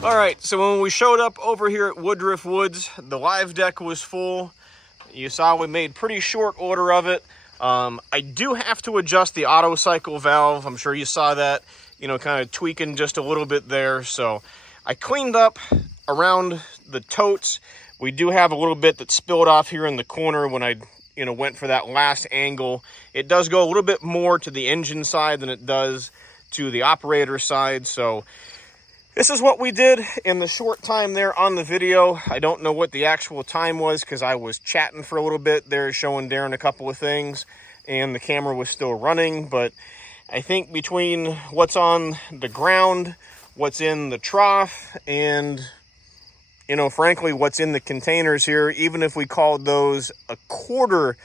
All right, so when we showed up over here at Woodruff Woods, the live deck was full. You saw we made pretty short order of it. I do have to adjust the auto cycle valve. I'm sure you saw that, kind of tweaking just a little bit there. So I cleaned up around the totes. We do have a little bit that spilled off here in the corner when I went for that last angle. It does go a little bit more to the engine side than it does to the operator side. So this is what we did in the short time there on the video. I don't know what the actual time was because I was chatting for a little bit there, showing Darren a couple of things, and the camera was still running. But I think between what's on the ground, what's in the trough, and frankly, what's in the containers here, even if we called those a quarter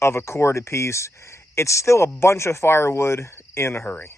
of a cord a piece, it's still a bunch of firewood in a hurry.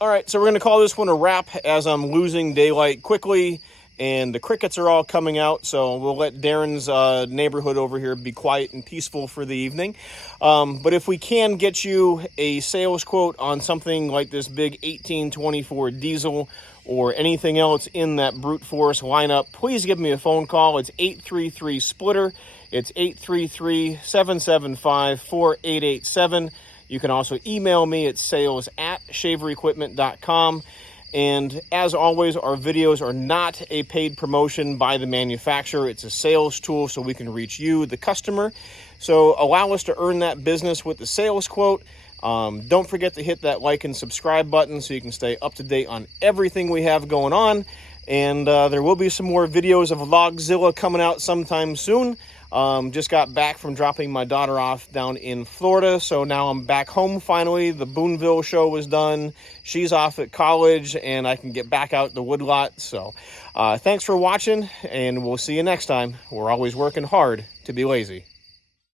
All right, so we're going to call this one a wrap as I'm losing daylight quickly and the crickets are all coming out. So we'll let Darren's neighborhood over here be quiet and peaceful for the evening. But if we can get you a sales quote on something like this big 1824 diesel or anything else in that brute force lineup, please give me a phone call. It's 833-SPLITTER. It's 833-775-4887. You can also email me at sales@shaverequipment.com. And as always, our videos are not a paid promotion by the manufacturer. It's a sales tool so we can reach you, the customer. So allow us to earn that business with the sales quote. Don't forget to hit that like and subscribe button so you can stay up to date on everything we have going on. And there will be some more videos of Logzilla coming out sometime soon. Just got back from dropping my daughter off down in Florida, so now I'm back home finally. The Boonville show was done. She's off at college, and I can get back out the woodlot. So thanks for watching, and we'll see you next time. We're always working hard to be lazy.